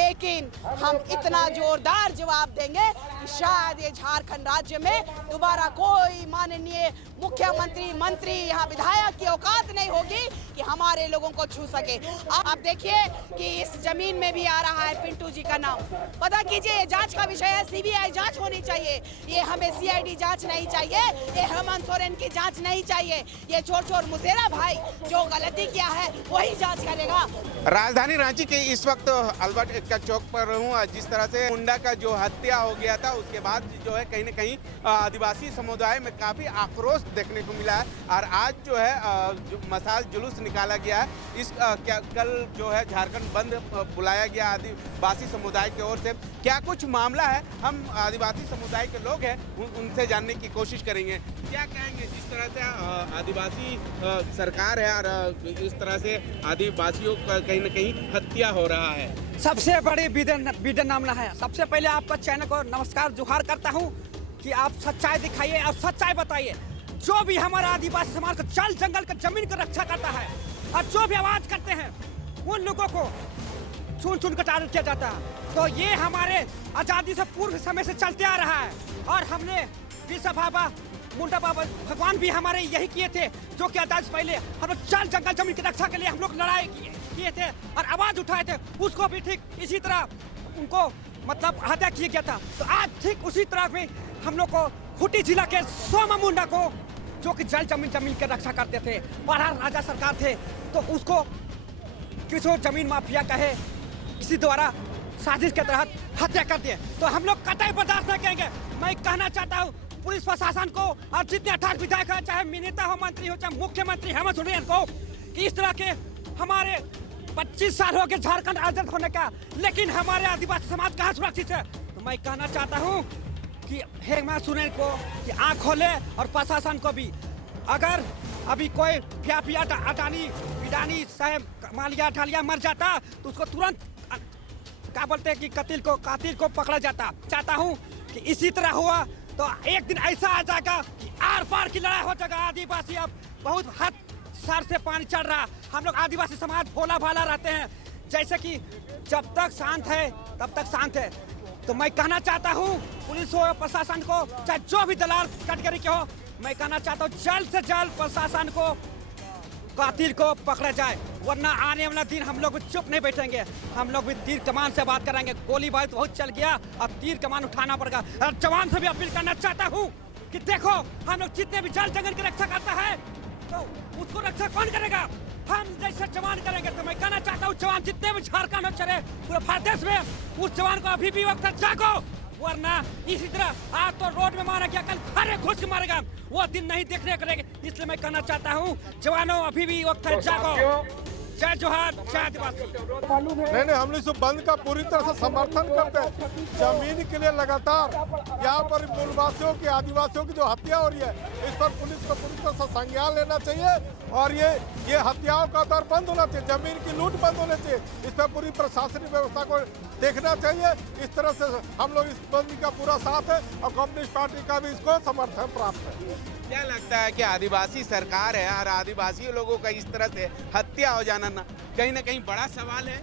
लेकिन हम इतना जोरदार जवाब देंगे कि शायद ये झारखंड राज्य में दोबारा कोई माननीय मुख्यमंत्री, मंत्री, यहाँ विधायक की औकात नहीं होगी कि हमारे लोगों को छू सके। आप देखिए कि इस जमीन में भी आ रहा है पिंटू जी का नाम। पता कीजिए, ये जांच का विषय है, सीबीआई जांच होनी चाहिए। ये हमें सीआईडी जांच नहीं चाहिए, ये हेमंत सोरेन की जांच नहीं चाहिए। ये चोर मुसेरा भाई जो गलती किया है वही जांच करेगा। राजधानी रांची के इस वक्त अल्बर्ट एक्का चौक पर हूँ। जिस तरह से मुंडा का जो हत्या हो गया था, उसके बाद जो है कहीं न कहीं आदिवासी समुदाय में काफ़ी आक्रोश देखने को मिला है और आज जो है मसाल जुलूस निकाला गया है। कल जो है झारखंड बंद बुलाया गया आदिवासी समुदाय की ओर से। क्या कुछ मामला है, हम आदिवासी समुदाय के लोग हैं उनसे जानने की कोशिश करेंगे। क्या कहेंगे जिस तरह से आदिवासी सरकार है और इस तरह से आदिवासियों का कहीं न कहीं हत्या हो रहा है? सबसे बड़ी विडन मामला है। सबसे पहले आपका चैनल को नमस्कार जुहार करता हूं कि आप सच्चाई दिखाइए और सच्चाई बताइए। जो भी हमारा आदिवासी समाज को जल जंगल का जमीन की रक्षा करता है और जो भी आवाज करते हैं उन लोगों को चुन चुन कर टारगेट किया जाता है। तो ये हमारे आजादी से पूर्व समय से चलते आ रहा है और हमने बिरसा बाबा, मुंडा बाबा भगवान भी हमारे यही किए थे, जो कि आजादी से पहले हम लोग जल जंगल जमीन की रक्षा के लिए हम लोग लड़ाई किए थे और आवाज उठाए थे। उसको भी ठीक इसी तरह उनको मतलब हत्या किया गया था। तो आज ठीक उसी तरह में हम लोग को खूंटी जिला के सोमा मुंडा को, जो कि जल जमीन की रक्षा करते थे, बड़ा राजा सरकार थे, तो उसको किसी जमीन माफिया कहे किसी द्वारा साजिश के तहत हत्या कर दिए। तो हम लोग कतई बर्दाश्त नहीं करेंगे। मैं कहना चाहता हूँ पुलिस प्रशासन को और जितने 18 विधायक हैं, चाहे नेता हो, मंत्री हो, चाहे मुख्यमंत्री हेमंत सोरेन को, कि इस तरह के हमारे 25 साल हो गए झारखंड आजाद होने का, लेकिन हमारे आदिवासी समाज कहाँ सुरक्षित है। तो मैं कहना चाहता हूँ कि हेमंत सोरेन को कि आँख खोले और प्रशासन को भी, अगर अभी कोई फिया अटानी विडानी साहब मालिया ढालिया मर जाता तो उसको तुरंत क्या बोलते हैं कि कातिल को पकड़ा जाता। चाहता हूँ कि इसी तरह हुआ तो एक दिन ऐसा आ जाएगा कि आर पार की लड़ाई हो जाएगा। आदिवासी अब बहुत हद सर से पानी चढ़ रहा। हम लोग आदिवासी समाज भोला भाला रहते हैं, जैसे कि जब तक शांत है तब तक शांत है। तो मैं कहना चाहता हूँ पुलिस हो, प्रशासन को, चाहे जो भी दलाल कैटेगरी के हो, मैं कहना चाहता हूँ जल्द से जल्द प्रशासन को कातिल को पकड़ा जाए, वरना आने वाला दिन हम लोग चुप नहीं बैठेंगे। हम लोग भी तीर कमान से बात करेंगे। गोलीबारी तो बहुत चल गया, अब तीर कमान उठाना पड़ेगा। और जवान से भी अपील करना चाहता हूँ कि देखो, हम लोग जितने भी जल जंगल की रक्षा करता है तो उसको रक्षा कौन करेगा? हम जैसे जवान करेंगे। तो मैं कहना चाहता हूँ जवान जितने भी झारखंड में चले पूरे भारत देश में, उस जवान को अभी भी वक्त जागो, वरना इसी तरह आज तो रोड में मारा गया, कल हरे घुस के मारेगा। वो दिन नहीं देखने को रहेगा। इसलिए मैं कहना चाहता हूँ जवानों अभी भी वक्त है, जागो। जय जोहार, जय आदिवासी। नहीं, हम लोग बंद का पूरी तरह से समर्थन करते हैं। जमीन के लिए लगातार यहाँ पर मूलवासियों की, आदिवासियों की जो हत्या हो रही है, इस पर पुलिस को पूरी तरह से संज्ञान लेना चाहिए और ये हत्याओं का दर बंद होना चाहिए, जमीन की लूट बंद होनी चाहिए। इस पर पूरी प्रशासनिक व्यवस्था को देखना चाहिए। इस तरह से हम लोग इस बंद का पूरा साथ है और कम्युनिस्ट पार्टी का भी इसको समर्थन प्राप्त है। क्या लगता है कि आदिवासी सरकार है और आदिवासी लोगों का इस तरह से हत्या हो जाना कहीं ना कहीं बड़ा सवाल है?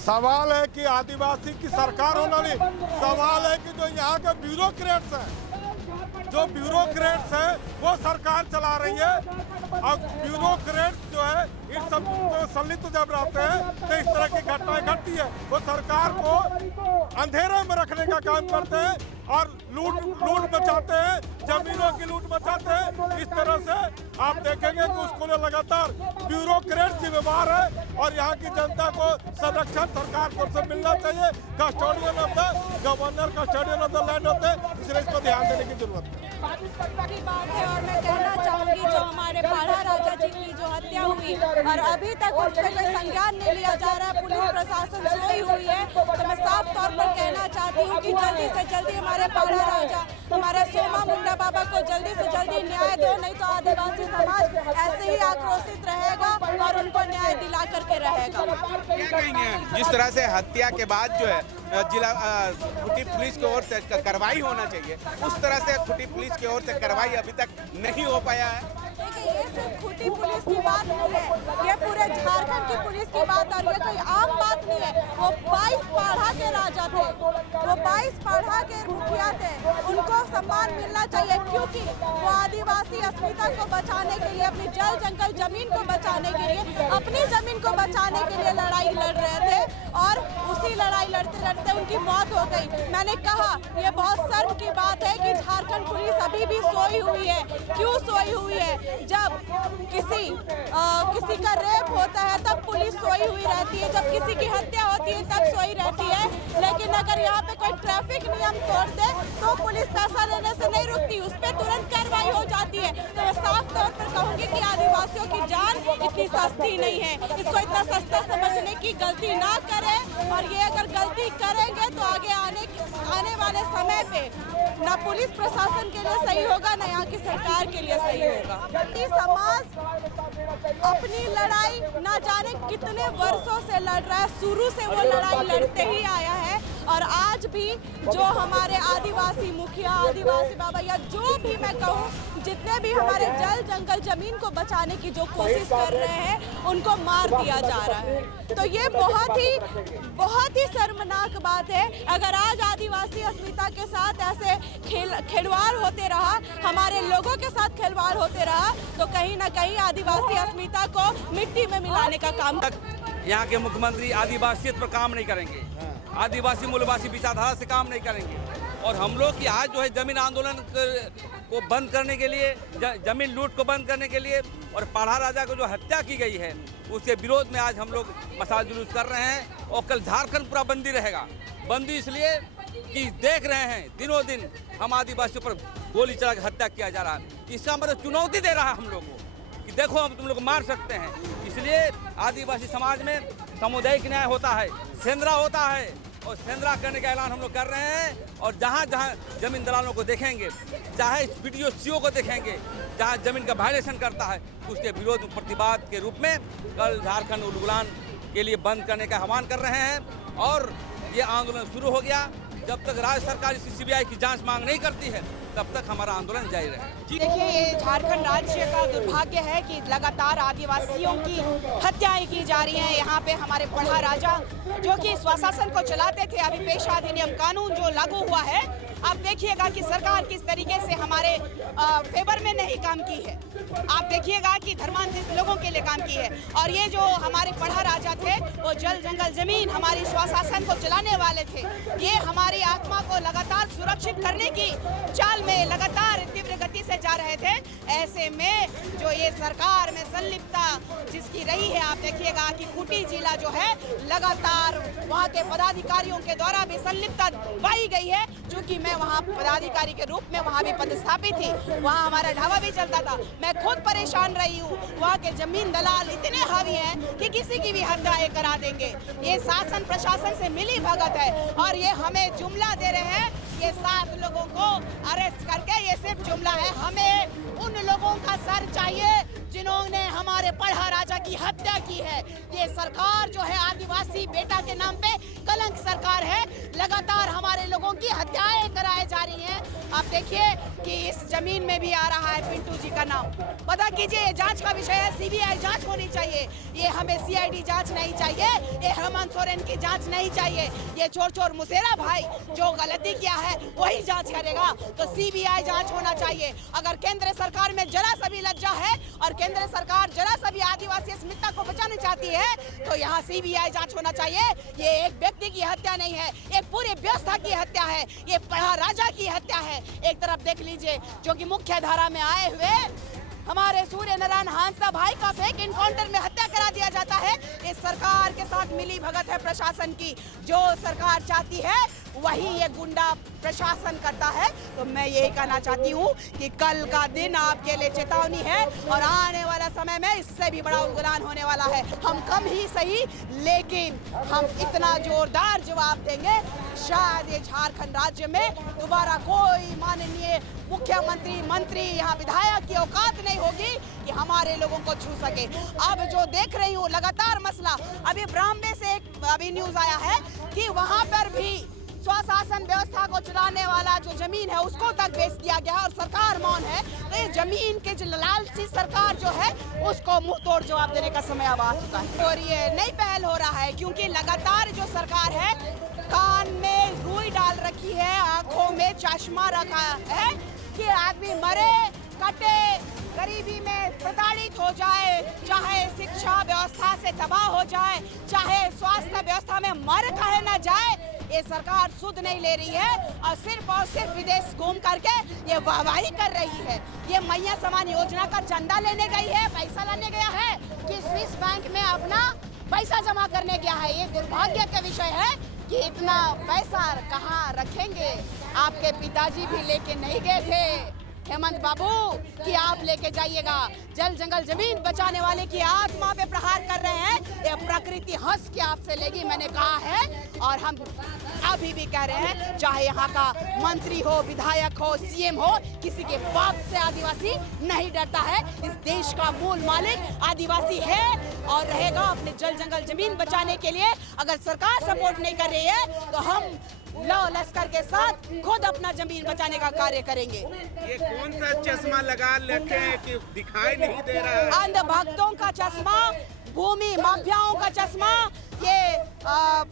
सवाल है कि आदिवासी की सरकार होना नहीं, सवाल है कि जो यहाँ के ब्यूरोक्रेट्स हैं, जो ब्यूरोक्रेट्स है वो सरकार चला रही है। और ब्यूरोक्रेट्स जो है इन सब तो संलिप्त जब रहते हैं तो इस तरह की घटनाएं घटती है। वो सरकार को अंधेरे में रखने का काम करते हैं और लूट मचाते हैं, जमीनों की लूट मचाते हैं। इस तरह से आप देखेंगे कि उसको लगातार ब्यूरोक्रेट जिम्मेवार है और यहाँ की जनता को संरक्षण सरकार को से मिलना चाहिए। Custodian of the governor, custodian of the land होते हैं, इसलिए इसको ध्यान देने की जरूरत है। की बात है और मैं कहना चाहूंगी जो हमारे पाड़ा राजा जी की जो हत्या हुई और अभी तक उस पर कोई संज्ञान नहीं लिया जा रहा, पुलिस प्रशासन सोई हुई है। तो मैं साफ तौर पर कहना चाहती हूँ कि जल्दी से जल्दी हमारे पाड़ा राजा, हमारे सोमा मुंडा बाबा को जल्दी से जल्दी न्याय दो, नहीं तो आदिवासी समाज ऐसे ही आक्रोशित रहेगा और उनको न्याय दिला करके रहेगा। क्या कहेंगे जिस तरह से हत्या के बाद जो है जिला खूंटी पुलिस की ओर से कार्रवाई होना चाहिए, उस तरह से खूंटी पुलिस की ओर से कार्रवाई अभी तक नहीं हो पाया है? देखिए, ये सिर्फ खूंटी पुलिस की बात नहीं है, ये पूरे झारखंड की पुलिस की बात और ये कोई आम बात नहीं है। वो 22 क्योंकि वो आदिवासी अस्मिता को बचाने के लिए, अपनी जल जंगल जमीन को बचाने के लिए, अपनी जमीन को बचाने के लिए लड़ाई लड़ रहे थे और उसी लड़ाई लड़ते लड़ते उनकी मौत हो गई। मैंने कहा ये बहुत शर्म की बात है कि झारखंड पुलिस अभी भी सोई हुई है। क्यों सोई हुई है? जब किसी का रेप होता है तब पुलिस सोई हुई रहती है, जब किसी की हत्या होती है तब सोई रहती है। लेकिन अगर यहाँ पे कोई ट्रैफिक नियम तोड़ दे तो पुलिस पैसा लेने से नहीं रुकती, उस पर तुरंत कार्रवाई हो जाती है। तो मैं साफ तौर पर कहूँगी कि आदिवासियों की जान इतनी सस्ती नहीं है, इसको इतना सस्ता समझने की गलती ना करें। और ये अगर गलती करेंगे तो आगे आने वाले समय पे ना पुलिस प्रशासन के लिए सही होगा, ना यहाँ की सरकार के लिए सही होगा। ये समाज अपनी लड़ाई ना जाने कितने वर्षों से लड़ रहा है, शुरू से वो लड़ाई लड़ते ही आया है। और आज भी जो हमारे आदिवासी मुखिया, आदिवासी बाबा या जो भी मैं कहूँ, जितने भी हमारे जल जंगल जमीन को बचाने की जो कोशिश कर रहे हैं उनको मार दिया जा रहा है। तो ये बहुत ही शर्मनाक बात है। अगर आज आदिवासी अस्मिता के साथ ऐसे खिलवाड़ होते रहा, हमारे लोगों के साथ खिलवाड़ होते रहा, तो कहीं ना कहीं आदिवासी अस्मिता को मिट्टी में मिलाने का काम। यहाँ के मुख्यमंत्री आदिवासियत पर काम नहीं करेंगे, आदिवासी मूलवासी विचारधारा से काम नहीं करेंगे। और हम लोग की आज जो है जमीन आंदोलन को बंद करने के लिए, जमीन लूट को बंद करने के लिए और पाढ़ा राजा को जो हत्या की गई है उसके विरोध में आज हम लोग मशाल जुलूस कर रहे हैं। और कल झारखंड पूरा बंदी रहेगा। बंदी इसलिए कि देख रहे हैं दिनों दिन हम आदिवासियों पर गोली चला के हत्या किया जा रहा है। इसका मतलब चुनौती दे रहा है हम लोगों को कि देखो हम तुम लोग मार सकते हैं। इसलिए आदिवासी समाज में सामुदायिक न्याय होता है, सेंद्रा होता है और सेंद्रा करने का ऐलान हम लोग कर रहे हैं। और जहाँ जहाँ जमीन दलालों को देखेंगे, चाहे वीडियो सीओ को देखेंगे जहाँ जमीन का वायलेशन करता है, उसके विरोध में प्रतिवाद के रूप में कल झारखंड उलगुलान के लिए बंद करने का आह्वान कर रहे हैं। और ये आंदोलन शुरू हो गया। जब तक राज्य सरकार इसकी सीबीआई की जांच मांग नहीं करती है तब तक हमारा आंदोलन जारी रहेगा। देखिए, ये झारखंड राज्य का दुर्भाग्य है कि लगातार आदिवासियों की हत्याएं की जा रही हैं। यहाँ पे हमारे पढ़ा राजा जो कि स्वशासन को चलाते थे, अभी पेशा अधिनियम कानून जो लागू हुआ है, आप देखिएगा कि सरकार किस तरीके से हमारे फेवर में नहीं काम की है। आप देखिएगा कि धर्मांतरित लोगों के लिए काम की है। और ये जो हमारे पढ़ा राजा थे वो जल जंगल जमीन हमारी स्वशासन को चलाने वाले थे। ये हमारी आत्मा को लगातार सुरक्षित करने की चाल में लगातार तीव्र गति से जा रहे थे। ऐसे में जो ये सरकार में संलिप्तता जिसकी रही है, आप देखिएगा कि खूंटी जिला जो है लगातार वहाँ के पदाधिकारियों के द्वारा भी संलिप्तता पाई गई है। चूँकि मैं वहाँ पदाधिकारी के रूप में वहाँ भी पदस्थापित थी, वहाँ हमारा ढाबा भी चलता था, मैं खुद परेशान रही हूँ। वहाँ के जमीन दलाल इतने हावी हैं कि किसी की भी हत्याएं करा देंगे। ये शासन प्रशासन से मिली भगत है और ये हमें जुमला दे रहे हैं। ये 7 लोगों को अरेस्ट करके ये सिर्फ जुमला है। हमें उन लोगों का सर चाहिए जिन्होंने हमारे पढ़ा राजा की हत्या की है। ये सरकार जो है आदिवासी बेटा के नाम पे कलंक सरकार है। लगातार हमारे लोगों की हत्याएं कराई जा रही हैं। आप देखिए कि इस जमीन में भी आ रहा है पिंटू जी का नाम। पता कीजिए, ये जांच का विषय है, सीबीआई जांच होनी चाहिए। ये हमें सीआईडी जांच नहीं चाहिए, ये हेमंत सोरेन की जांच नहीं चाहिए। ये चोर मुसेरा भाई जो गलती किया है वही जांच करेगा, तो सीबीआई जांच होना चाहिए। अगर केंद्र सरकार में जरा सा भी लज्जा है और केंद्र सरकार जरा सा भी आदिवासी अस्मिता को बचाना चाहती है तो यहाँ सीबीआई जांच होना चाहिए। ये एक व्यक्ति की हत्या नहीं है, एक पूरी व्यवस्था की हत्या है। ये पढ़ा राजा की हत्या है। एक तरफ देख लीजिए जो कि मुख्य धारा में आए हुए हमारे सूर्य नारायण हांसदा भाई का फेक इनकाउंटर में हत्या करा दिया जाता है। इस सरकार के साथ मिली भगत है प्रशासन की। जो सरकार चाहती है वही ये गुंडा प्रशासन करता है। तो मैं यही कहना चाहती हूँ कि कल का दिन आपके लिए चेतावनी है और आने वाला समय में इससे भी बड़ा उलगुलान होने वाला है। हम कम ही सही, लेकिन हम इतना जोरदार जवाब देंगे, शायद ये झारखंड राज्य में दोबारा कोई माननीय मुख्यमंत्री, मंत्री, यहाँ विधायक की औकात नहीं होगी कि हमारे लोगों को छू सके। अब जो देख रही हूँ लगातार मसला, अभी ब्राह्मणे से एक अभी न्यूज आया है कि वहाँ पर भी स्वशासन व्यवस्था को चलाने वाला जो जमीन है उसको तक बेच दिया गया और सरकार मौन है। तो ये जमीन के जो लालची सरकार जो है उसको मुंह तोड़ जवाब देने का समय अब आ चुका है। और ये नई पहल हो रहा है क्योंकि लगातार जो सरकार है कान में रुई डाल रखी है, आंखों में चश्मा रखा है, कि आदमी मरे, कटे, गरीबी में प्रताड़ित हो जाए, चाहे शिक्षा व्यवस्था से तबाह हो जाए, चाहे स्वास्थ्य व्यवस्था में मर कहे न जाए, ये सरकार सुध नहीं ले रही है और सिर्फ विदेश घूम करके ये वाहवाही कर रही है। ये मैया समान योजना का चंदा लेने गई है, पैसा लाने गया है कि स्विस बैंक में अपना पैसा जमा करने गया है। ये दुर्भाग्य का विषय है कि इतना पैसा कहाँ रखेंगे। आपके पिताजी भी लेके नहीं गए थे हेमंत बाबू कि आप लेके जाइएगा। जल जंगल जमीन बचाने वाले की आत्मा पे प्रहार कर रहे हैं। ये प्रकृति हंस के आपसे लेगी, मैंने कहा है। और हम अभी भी कह रहे हैं, चाहे यहाँ का मंत्री हो, विधायक हो, सीएम हो, किसी के बाप से आदिवासी नहीं डरता है। इस देश का मूल मालिक आदिवासी है और रहेगा। अपने जल जंगल जमीन बचाने के लिए अगर सरकार सपोर्ट नहीं कर रही है तो हम लौ लश्कर के साथ खुद अपना जमीन बचाने का कार्य करेंगे। ये कौन सा चश्मा लगा रखे हैं कि दिखाई नहीं दे रहा है? अंधभक्तों का चश्मा, भूमि माफियाओं का चश्मा, ये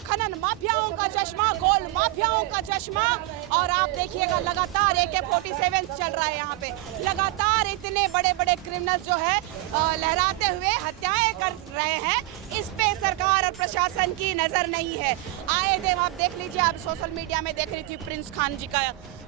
खनन माफियाओं का चश्मा, कोल माफियाओं का चश्मा। और आप देखिएगा लगातार AK-47 चल रहा है यहाँ पे। लगातार इतने बड़े बड़े क्रिमिनल जो है लहराते हुए हत्याएं कर रहे हैं। इस पे सरकार और प्रशासन की नजर नहीं है। आए दिन आप देख लीजिए, आप सोशल मीडिया में देख रही थी प्रिंस खान जी का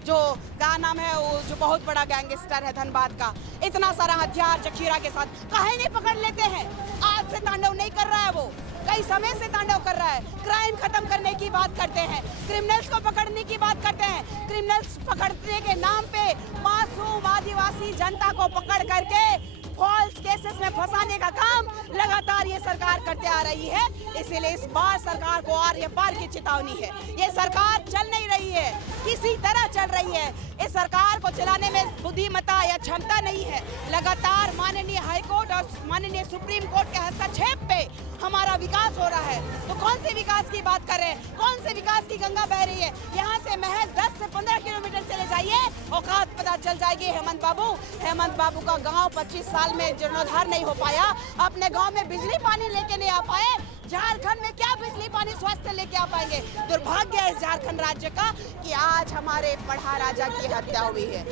जो क्या नाम है, वो जो बहुत बड़ा गैंगस्टर है धनबाद का, इतना सारा हथियार जखीरा के साथ काहे नहीं पकड़ लेते हैं? आज से तांडव नहीं कर रहा है, वो कई समय से तांडव कर रहा है। क्राइम खत्म करने की बात करते हैं, क्रिमिनल्स को पकड़ने की बात करते हैं। क्रिमिनल्स पकड़ने के नाम पे मासूम आदिवासी जनता को पकड़ करके फॉल्स केसेस में फंसाने का काम लगातार ये सरकार करते आ रही है। इसीलिए इस बार सरकार को आर ये बार की चेतावनी है। ये सरकार चल नहीं रही है, किसी तरह चल रही है। इस सरकार को चलाने में बुद्धिमत्ता या क्षमता नहीं है। लगातार माननीय हाईकोर्ट और माननीय सुप्रीम कोर्ट के हस्तक्षेप पे हमारा विकास हो रहा है। तो कौन से विकास की बात कर रहे हैं? कौन से विकास की गंगा बह रही है? यहाँ से महज 10 से 15 किलोमीटर चले जाइए, औकात पता चल जाएगी हेमंत बाबू का गांव 25 साल में जीर्णोद्धार नहीं हो पाया। अपने गांव में बिजली पानी लेके नहीं आ पाए। झारखंड में क्या बिजली पानी स्वास्थ्य लेके आ पाएंगे? दुर्भाग्य है इस झारखंड राज्य का कि आज हमारे पढ़ा राजा की हत्या हुई है।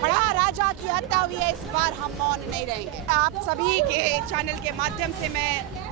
पढ़ा राजा की हत्या हुई है। इस बार हम मौन नहीं रहेंगे। आप सभी के चैनल के माध्यम से मैं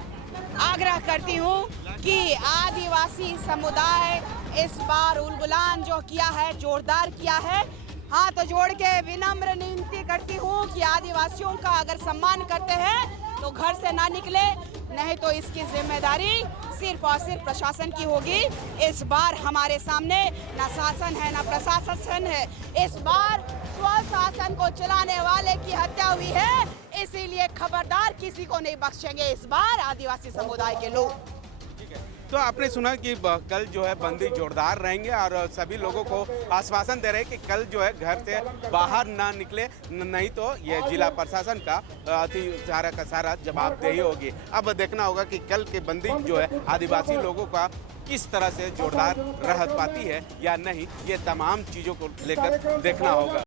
आग्रह करती हूँ कि आदिवासी समुदाय इस बार उलगुलान जो किया है, जोरदार किया है। हाथ जोड़ के विनम्र विनती करती हूँ कि आदिवासियों का अगर सम्मान करते हैं तो घर से ना निकले, नहीं तो इसकी जिम्मेदारी सिर्फ और सिर्फ प्रशासन की होगी। इस बार हमारे सामने ना शासन है ना प्रशासन है। इस बार स्वशासन को चलाने वाले की हत्या हुई है, इसीलिए खबरदार, किसी को नहीं बख्शेंगे इस बार आदिवासी समुदाय के लोग। तो आपने सुना कि कल जो है बंदी जोरदार रहेंगे और सभी लोगों को आश्वासन दे रहे हैं कि कल जो है घर से बाहर ना निकले, नहीं तो ये जिला प्रशासन का सारा का सारा जवाबदेही होगी। अब देखना होगा कि कल के बंदी जो है आदिवासी लोगों का किस तरह से जोरदार राहत पाती है या नहीं, ये तमाम चीज़ों को लेकर देखना होगा।